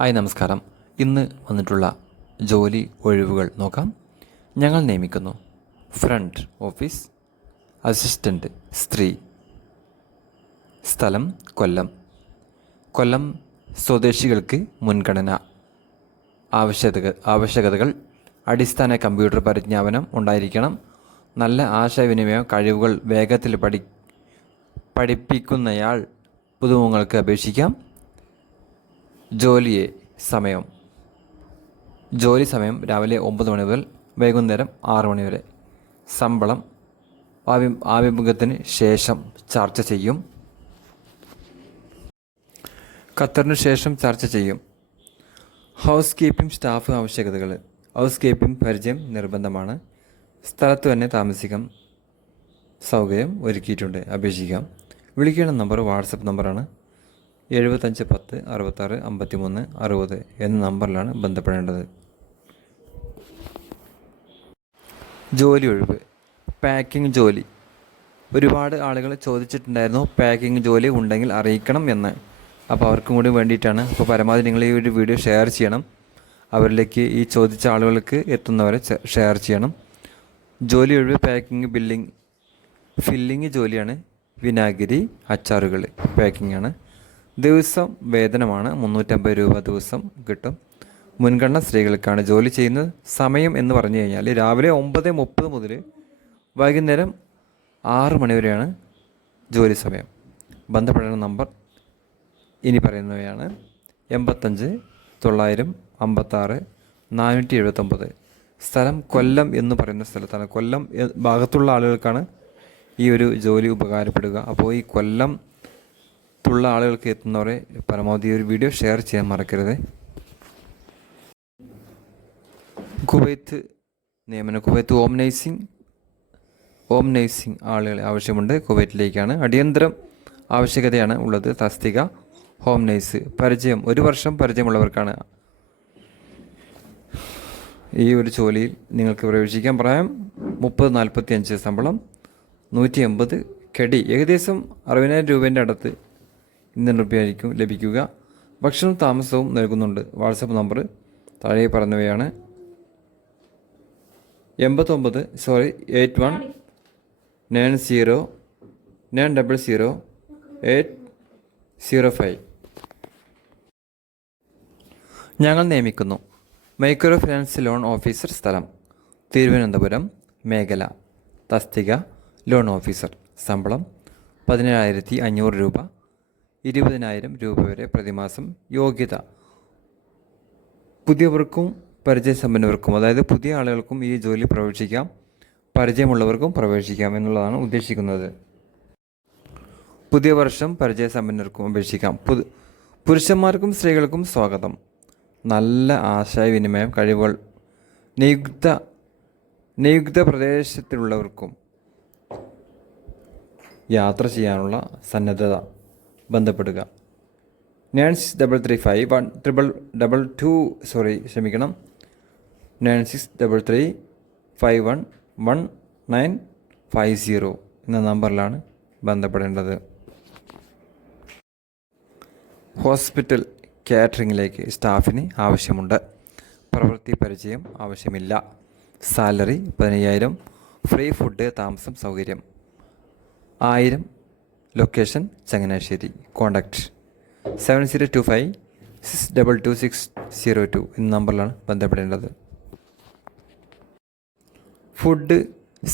Hi നമസ്കാരം. ഇന്ന് വന്നിട്ടുള്ള ജോലി ഒഴിവുകൾ നോക്കാം. ഞങ്ങൾ നിയമിക്കുന്നു ഫ്രണ്ട് ഓഫീസ് അസിസ്റ്റൻ്റ് സ്ത്രീ. സ്ഥലം കൊല്ലം. കൊല്ലം സ്വദേശികൾക്ക് മുൻഗണന. ആവശ്യകതകൾ: അടിസ്ഥാന കമ്പ്യൂട്ടർ പരിജ്ഞാനം ഉണ്ടായിരിക്കണം. നല്ല ആശയവിനിമയ കഴിവുകൾ. വേഗത്തിൽ പഠിപ്പിക്കുന്നയാൾ. പുതുമുഖങ്ങൾക്ക് അപേക്ഷിക്കാം. ജോലി സമയം രാവിലെ 9 മണി മുതൽ വൈകുന്നേരം 6 മണി വരെ. ശമ്പളം ആഭിമുഖ്യത്തിന് ശേഷം ചർച്ച ചെയ്യും. ഹൗസ് കീപ്പിംഗ് സ്റ്റാഫ് ആവശ്യകതകൾ: ഹൗസ് കീപ്പിംഗ് പരിചയം നിർബന്ധമാണ്. സ്ഥലത്ത് തന്നെ താമസിക്കാൻ സൗകര്യം ഒരുക്കിയിട്ടുണ്ട്. അപേക്ഷിക്കാം. വിളിക്കേണ്ട നമ്പർ വാട്സപ്പ് നമ്പറാണ് 7510 66 53 60 എന്ന നമ്പറിലാണ് ബന്ധപ്പെടേണ്ടത്. ജോലി ഒഴിവ്. പാക്കിംഗ് ജോലി. ഒരുപാട് ആളുകൾ ചോദിച്ചിട്ടുണ്ടായിരുന്നു പാക്കിംഗ് ജോലി ഉണ്ടെങ്കിൽ അറിയിക്കണം എന്ന്. അപ്പോൾ അവർക്കും കൂടി വേണ്ടിയിട്ടാണ്. അപ്പോൾ പരമാവധി നിങ്ങൾ ഈ ഒരു വീഡിയോ ഷെയർ ചെയ്യണം. അവരിലേക്ക് ഈ ചോദിച്ച ആളുകൾക്ക് എത്തുന്നവരെ ഷെയർ ചെയ്യണം. ജോലി ഒഴിവ് പാക്കിംഗ്, ഫില്ലിങ് ജോലിയാണ്. വിനാഗിരി, അച്ചാറുകൾ പാക്കിംഗ് ആണ്. ദിവസം വേതനമാണ് 350 രൂപ ദിവസം കിട്ടും. മുൻഗണന സ്ത്രീകൾക്കാണ്. ജോലി ചെയ്യുന്നത് സമയം എന്ന് പറഞ്ഞു കഴിഞ്ഞാൽ രാവിലെ 9:30 മുതൽ വൈകുന്നേരം 6 മണി വരെയാണ് ജോലി സമയം. ബന്ധപ്പെടേണ്ട നമ്പർ ഇനി പറയുന്നവയാണ് 85 900 56 479. സ്ഥലം കൊല്ലം എന്ന് പറയുന്ന സ്ഥലത്താണ്. കൊല്ലം ഭാഗത്തുള്ള ആളുകൾക്കാണ് ഈ ഒരു ജോലി ഉപകാരപ്പെടുക. അപ്പോൾ ഈ കൊല്ലം ത്തുള്ള ആളുകൾക്ക് എത്തുന്നവരെ പരമാവധി ഒരു വീഡിയോ ഷെയർ ചെയ്യാൻ മറക്കരുത്. കുവൈത്ത് നിയമനം. കുവൈത്ത് ഹോം നഴ്സിംഗ് ആളുകളെ ആവശ്യമുണ്ട്. കുവൈറ്റിലേക്കാണ്. അടിയന്തരം ആവശ്യകതയാണ് ഉള്ളത്. തസ്തിക ഹോം നഴ്സ്. പരിചയം 1 വർഷം പരിചയമുള്ളവർക്കാണ് ഈ ഒരു ജോലിയിൽ നിങ്ങൾക്ക് പ്രവേശിക്കാൻ. പ്രായം 30-45. ശമ്പളം 180 കെടി, ഏകദേശം 60,000 രൂപേൻ്റെ അടുത്ത് ഇന്ത്യൻ റുപ്യായിരിക്കും ലഭിക്കുക. ഭക്ഷണവും താമസവും നൽകുന്നുണ്ട്. വാട്സപ്പ് നമ്പർ താഴെ പറഞ്ഞവയാണ് 81 90 900 805. ഞങ്ങൾ നിയമിക്കുന്നു മൈക്രോ ഫിനാൻസ് ലോൺ ഓഫീസർ. സ്ഥലം തിരുവനന്തപുരം. മേഖല തസ്തിക ലോൺ ഓഫീസർ. ശമ്പളം 17,500 രൂപ 20,000 രൂപ വരെ പ്രതിമാസം. യോഗ്യത: പുതിയവർക്കും പരിചയസമ്പന്നവർക്കും, അതായത് പുതിയ ആളുകൾക്കും ഈ ജോലി പ്രവേശിക്കാം. പരിചയമുള്ളവർക്കും പ്രവേശിക്കാം എന്നുള്ളതാണ് ഉദ്ദേശിക്കുന്നത്. പുതിയ വർഷം പരിചയസമ്പന്നർക്കും അപേക്ഷിക്കാം. പുരുഷന്മാർക്കും സ്ത്രീകൾക്കും സ്വാഗതം. നല്ല ആശയവിനിമയം കഴിവുകൾ. നിയുക്ത പ്രദേശത്തിലുള്ളവർക്കും യാത്ര ചെയ്യാനുള്ള സന്നദ്ധത. ബന്ധപ്പെടുക 9633511950 എന്ന നമ്പറിലാണ് ബന്ധപ്പെടേണ്ടത്. ഹോസ്പിറ്റൽ കാറ്ററിംഗിലേക്ക് സ്റ്റാഫിന് ആവശ്യമുണ്ട്. പ്രവൃത്തി പരിചയം ആവശ്യമില്ല. സാലറി 15,000. ഫ്രീ ഫുഡ്, താമസം സൗകര്യം 1000. ലൊക്കേഷൻ ചങ്ങനാശ്ശേരി. കോൺടാക്റ്റ് 7025 622 എന്ന നമ്പറിലാണ് ബന്ധപ്പെടേണ്ടത്. ഫുഡ്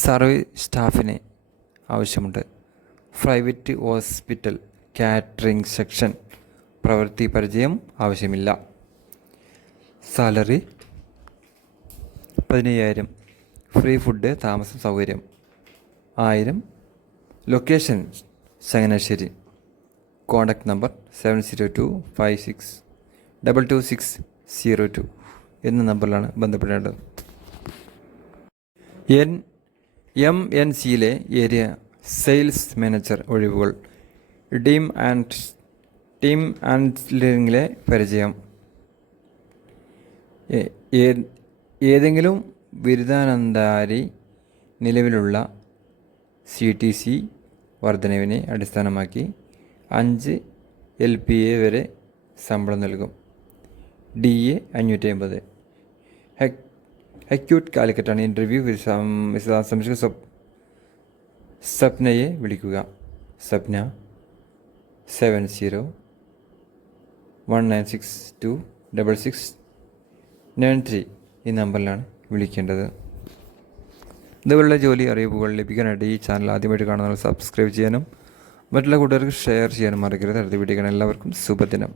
സർവീസ് സ്റ്റാഫിന് ആവശ്യമുണ്ട്. Private hospital catering section. പ്രവൃത്തി പരിചയം ആവശ്യമില്ല. സാലറി 15,000. ഫ്രീ ഫുഡ്, താമസം സൗകര്യം 1000. ലൊക്കേഷൻ ചങ്ങനാശ്ശേരി. കോൺടാക്ട് നമ്പർ 7025622602 എന്ന നമ്പറിലാണ് ബന്ധപ്പെടേണ്ടത്. MNCയിലെ ഏരിയ സെയിൽസ് മാനേജർ ഒഴിവുകൾ. ടീം ഹാൻഡ്ലിങ്ങിലെ പരിചയം. ഏതെങ്കിലും ബിരുദാനന്തര നിലവിലുള്ള CTC വർധനവിനെ അടിസ്ഥാനമാക്കി 5 LPA വരെ ശമ്പളം നൽകും. DA 550. അക്യൂട്ട് കാലിക്കറ്റാണ്. ഇൻ്റർവ്യൂ സംശയ സപ്നയെ വിളിക്കുക. സപ്ന 7019626693 ഈ നമ്പറിലാണ് വിളിക്കേണ്ടത്. ഇതുപോലുള്ള ജോലി അറിയിപ്പുകൾ ലഭിക്കാനായിട്ട് ഈ ചാനൽ ആദ്യമായിട്ട് കാണുന്നവർ സബ്സ്ക്രൈബ് ചെയ്യാനും മറ്റുള്ള കൂട്ടുകാർക്ക് ഷെയർ ചെയ്യാനും മറക്കരുത്. അടുത്ത വീഡിയോ കാണാൻ എല്ലാവർക്കും ശുഭദിനം.